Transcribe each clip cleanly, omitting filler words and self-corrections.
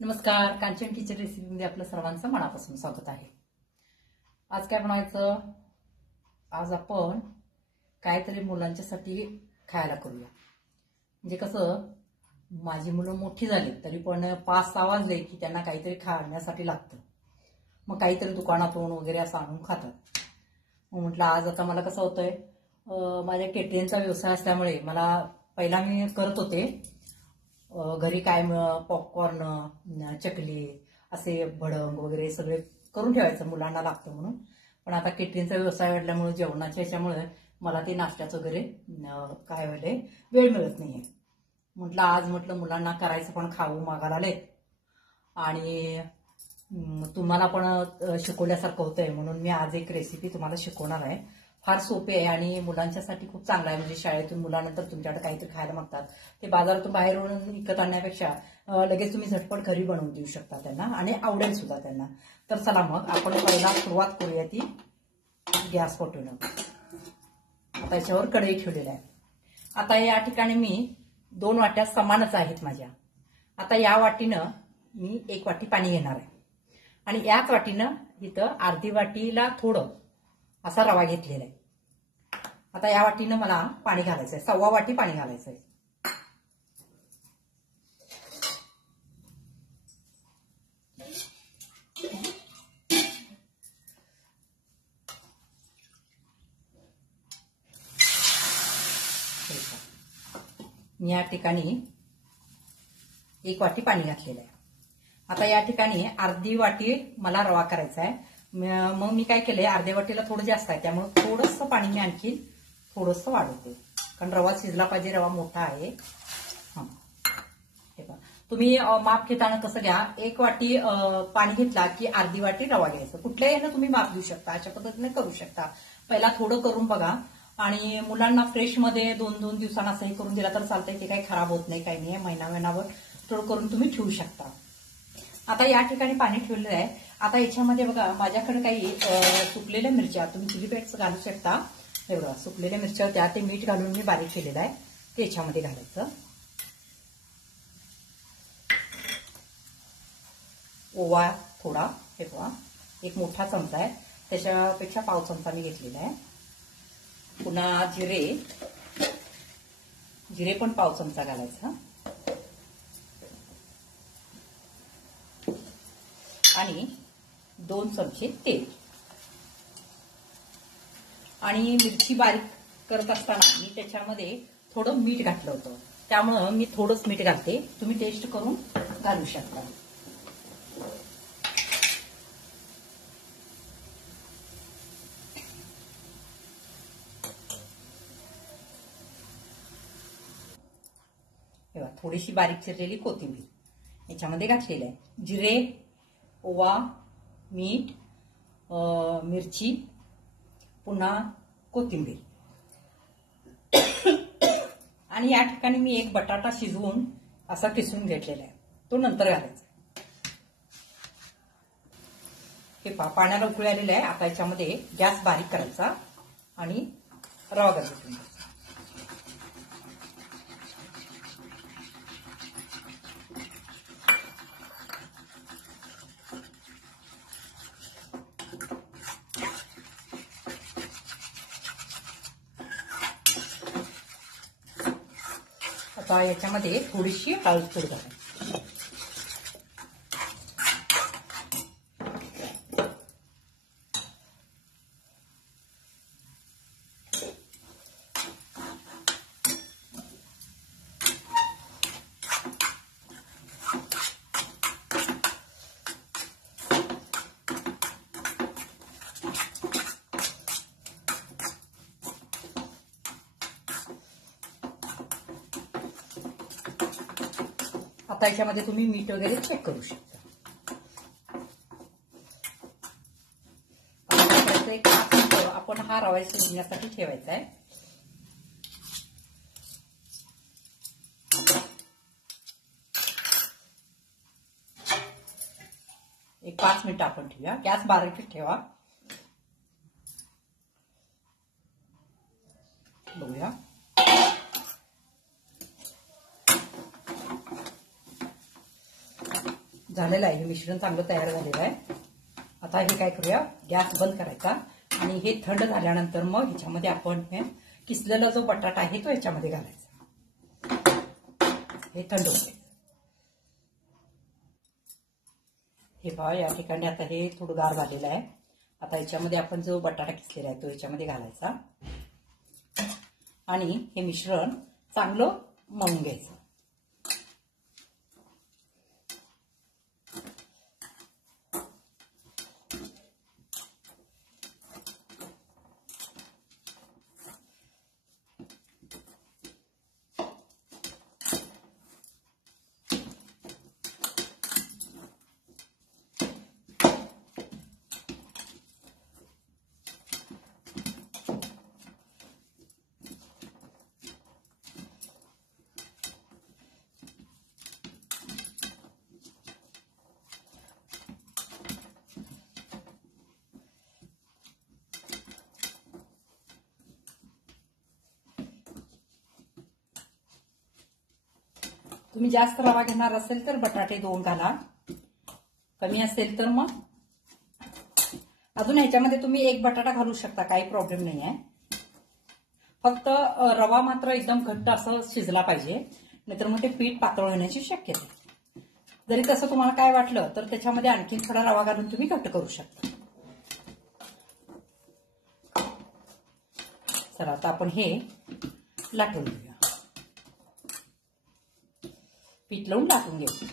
नमस्कार, कांचन किचन रेसिपीमध्ये आपलं सर्वांचं मनापासून स्वागत आहे। आज काय बनवायचं? आज आपण काहीतरी मुलांच्यासाठी खायला करूया। म्हणजे कसं, माझी मुलं मोठी झाली तरी पण 5-6 वाजले की त्यांना काहीतरी खाण्यासाठी लागतं। मग काहीतरी दुकानातून वगैरे असं आणून खातात। मग म्हटलं आज आता मला कसं होतंय, माझ्या केटरिंगचा व्यवसाय असल्यामुळे मला पहिला मी करत होते घरी काय पॉपकॉर्न, चकली असे भडंग वगैरे सगळे करून ठेवायचं, मुलांना लागतं म्हणून। पण आता केटरिंगचा व्यवसाय वाढल्यामुळे जेवणाच्या ह्याच्यामुळे मला ते नाश्त्याचं वगैरे काय व्हायलंय, वेळ मिळत नाहीये। म्हटलं आज मुलांना करायचं पण खाऊ मागायला आलेत आणि तुम्हाला पण शिकवल्यासारखं होतंय, म्हणून मी आज एक रेसिपी तुम्हाला शिकवणार आहे। फार सोपी आहे आणि मुलांच्यासाठी खूप चांगलं आहे। म्हणजे शाळेतून मुलांनंतर तुमच्याकडे काहीतरी खायला मागतात, ते बाजारातून बाहेरून विकत आणण्यापेक्षा लगेच तुम्ही झटपट घरी बनवून देऊ शकता त्यांना आणि आवडेल सुद्धा त्यांना। तर चला मग आपण पहिला सुरुवात करूया ती गॅस पेटवून। आता याच्यावर कढई ठेवलेली आहे। आता या ठिकाणी मी 2 वाट्या समानच आहेत माझ्या। आता या वाटीनं मी 1 वाटी पाणी घेणार आहे आणि याच वाटीनं इथं अर्धी वाटीला थोडं असा रवा घेतलेला आहे। आता या वाटीनं मला पाणी घालायचं आहे, 1/4 वाटी पाणी घालायचं आहे। मी या ठिकाणी 1 वाटी पाणी घातलेलं आहे। आता या ठिकाणी अर्धी वाटी मला रवा करायचा आहे। मग मी काय केलंय, अर्ध्या वाटीला थोडं जास्त आहे, त्यामुळे थोडंसं पाणी मी आणखी थोडंसं वाढवते, कारण रवा शिजला पाहिजे, रवा मोठा आहे। हे पहा, तुम्ही माप घेताना कसं घ्या, 1 वाटी पाणी घेतला की अर्धी वाटी रवा घ्यायचं। कुठल्याही यानं तुम्ही माप घेऊ शकता, अशा पद्धतीने करू शकता। पहिला थोडं करून बघा आणि मुलांना फ्रेश मध्ये 2-2 दिवसांना असंही करून दिला तर चालतंय, ते काही खराब होत नाही, काही नाही, महिनाभर थोडं करून तुम्ही ठेवू शकता। आता या ठिकाणी पाणी ठेवलेलं आहे। आता याच्यामध्ये बघा, माझ्याकडे काही सुकलेल्या मिरच्या, तुम्ही चिली फ्लेक्स घालू शकता। हे बघा, सुकलेल्या मिरच्या त्या ते मीठ घालून मी बारीक केलेलं आहे, ते याच्यामध्ये घालायचं। ओवा थोडा, हे बघा 1 मोठा चमचा आहे, त्याच्यापेक्षा पाव चमचा मी घेतलेला आहे। पुन्हा जिरे पण पाव चमचा घालायचा आणि 2 चमचे तेल। आणि मिरची बारीक करत असताना मी त्याच्यामध्ये थोडं मीठ घातलं होतं, त्यामुळं मी थोडंच मीठ घालते, तुम्ही टेस्ट करून घालू शकता। हे बघा, थोडीशी बारीक चिरलेली कोथिंबीर याच्यामध्ये घातलेली आहे। जिरे, ओवा, मीठ, मिरची, पुन्हा कोथिंबीर। आणि या ठिकाणी मी 1 बटाटा शिजवून असा किसून घेतलेला आहे, तो नंतर घालायचा। हे पहा, पाण्याला उकळी आलेलं आहे। आता याच्यामध्ये गॅस बारीक करायचा आणि रवा घालायचा। आता याच्यामध्ये थोडीशी हळद पूड घालायची। आता याच्यामध्ये तुम्ही मीठ वगैरे चेक करू शकता। एक 5 मिनिटं आपण हा रवा शिजण्यासाठी ठेवायचा आहे। एक 5 मिनिटं आपण ठेवूया, गॅस बारीक ठेवा। बघूया, झालेलं आहे, हे मिश्रण चांगलं तयार झालेलं आहे. आता हे काय करूया, गॅस बंद करायचा आणि हे थंड झाल्यानंतर मग ह्याच्यामध्ये आपण हे किसलेला जो बटाटा आहे तो ह्याच्यामध्ये घालायचा. हे थंड होते. हे पहा, या ठिकाणी आता हे थोडं गार झालेलं आहे. आता ह्याच्यामध्ये आपण जो बटाटा किसलेला आहे तो ह्याच्यामध्ये घालायचा आणि हे मिश्रण चांगलं मळून घ्यायचं. तुम्ही जास्त रवा घेणार असेल तर बटाटे 2 घाला, कमी असेल तर मग अजून ह्याच्यामध्ये तुम्ही 1 बटाटा घालू शकता, काही प्रॉब्लेम नाही आहे. फक्त रवा मात्र एकदम घट्ट असं शिजला पाहिजे, नाहीतर मग ते पीठ पातळ होण्याची शक्यता आहे. जरी तसं तुम्हाला काय वाटलं तर त्याच्यामध्ये आणखी थोडा रवा घालून तुम्ही घट्ट करू शकता. चला आता आपण हे लाटून घेऊया. पीठ लावून लाटून घ्यायचं.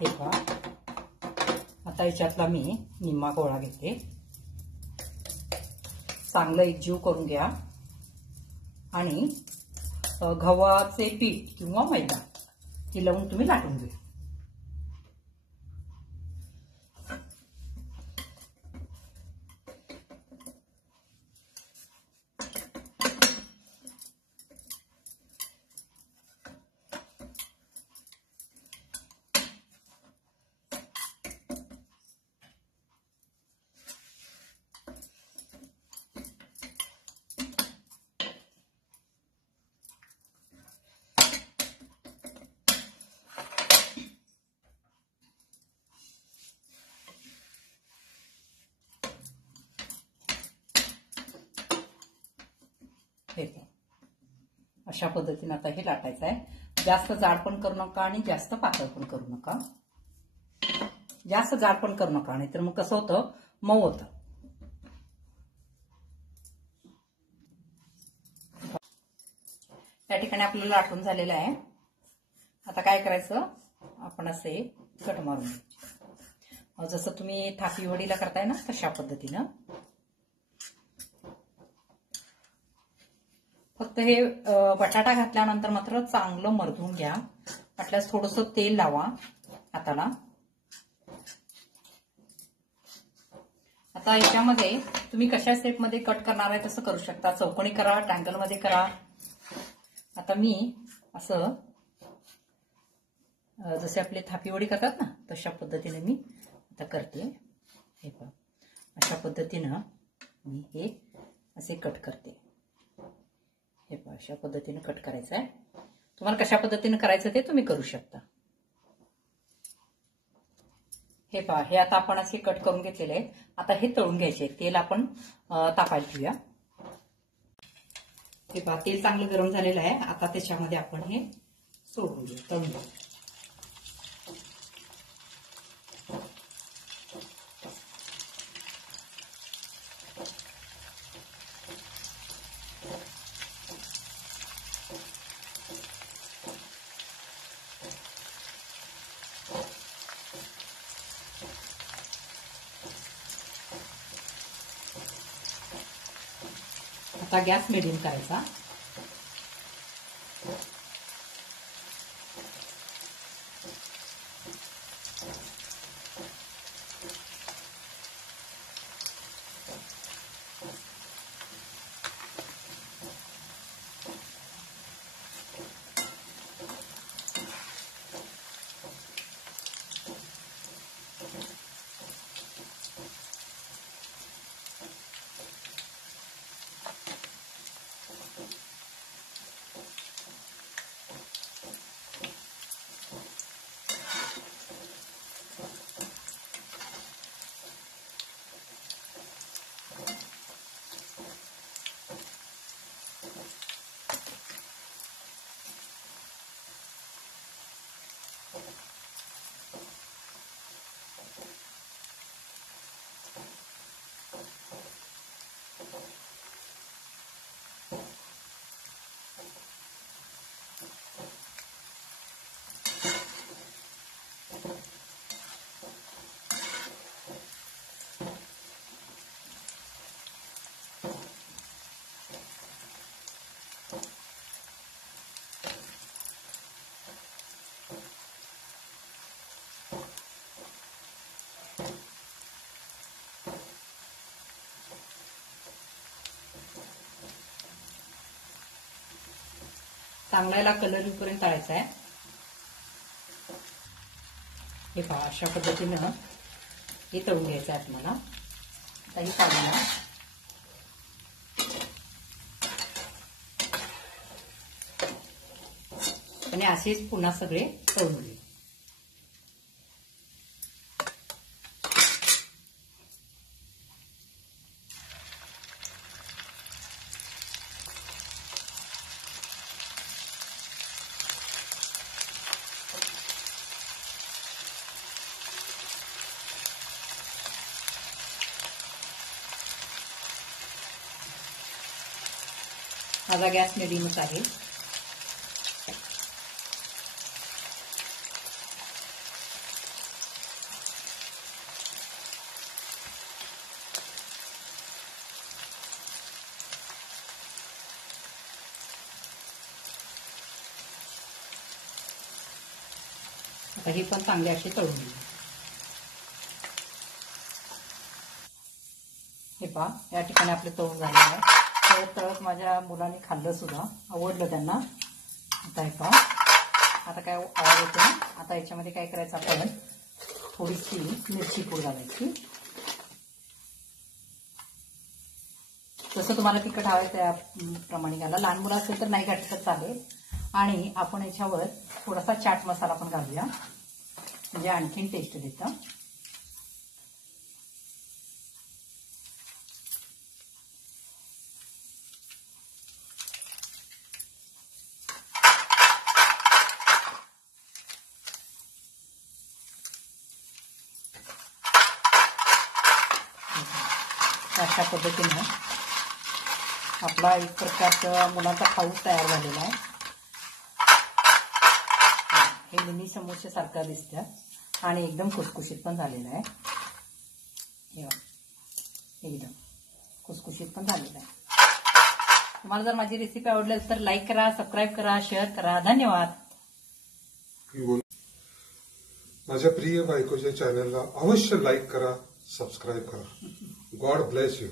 हे पहा, आता याच्यातला मी निम्मा गोळा घेते. चांगलं एकजीव करून घ्या आणि गव्हाचे पीठ किंवा मैदा हे लावून तुम्ही लाटून घ्या. अशा पद्धतीने आता हे लाटायचं आहे. जास्त जाड पण करू नका आणि जास्त पातळ पण करू नका. जास्त जाड पण करू नका, नाही तर मग कसं होतं, मऊ होतं. या ठिकाणी आपल्याला लाटून झालेलं आहे. आता काय करायचं, आपण असे कट मारून घ्यायचे. जसं तुम्ही थापी वडीला करताय ना तशा पद्धतीनं. फक्त हे बटाटा घातल्यानंतर मात्र चांगलं मर्दून घ्या. वाटल्यास थोडंसं तेल लावा हाताला. आता याच्यामध्ये तुम्ही कशा शेपमध्ये कट करणार आहे तसं करू शकता. चौकोनी करा, ट्रँगल मध्ये करा. आता मी असं जसे आपले थापी वडी करतात ना तशा पद्धतीने मी आता करते. हे पहा, अशा पद्धतीनं मी हे असे कट करते. हे पहा, अशा पद्धतीने कट करायचं आहे. तुम्हाला कशा पद्धतीने करायचं ते तुम्ही करू शकता. हे पहा, हे आता आपण असे कट करून घेतलेले आहेत. आता हे तळून घ्यायचे. तेल आपण तापायला ठेवूया. हे पहा, तेल चांगलं गरम झालेलं आहे. आता त्याच्यामध्ये आपण हे सोडून घेऊ, तळून घेऊ. आता गॅस मिडियम करायचा. चांगला याला कलर येऊपर्यंत तळायचा आहे. हे पहा अशा पद्धतीनं हे तळून घ्यायचं आहे आपल्याला. आता हे काढूया. आणि असेच पुन्हा सगळे तळून घे. माझा गॅस मिडियमच आहे. आता हे पण चांगले असे तळून घेऊ. हे पहा या ठिकाणी आपले तळून झाले आहे. तळत माझ्या मुलांनी खाल्लं सुद्धा, आवडलं त्यांना. आता हे पहा आता काय आवाज येतो ना. आता याच्यामध्ये काय करायचं आपण थोडीशी मिरची पूड घालायची. जसं तुम्हाला तिखट हवं आहे त्याप्रमाणे घाला. लहान मुलं असेल तर नाही घातलं तर चालेल. आणि आपण याच्यावर थोडासा चाट मसाला पण घालूया, म्हणजे आणखीन टेस्ट देतं. अशा पद्धतीनं आपला एक प्रकारचा मुलांचा खाऊ तयार झालेला आहे. हे मिनी समोसे सारखा दिसतात आणि एकदम खुसखुशीत पण झालेला आहे. एकदम खुसखुशीत पण झालेला आहे. तुम्हाला जर माझी रेसिपी आवडली असेल तर लाईक करा, सबस्क्राईब करा, शेअर करा. धन्यवाद. माझ्या प्रिय बायकोच्या चॅनलला अवश्य लाईक करा, सबस्क्राईब करा. God bless you.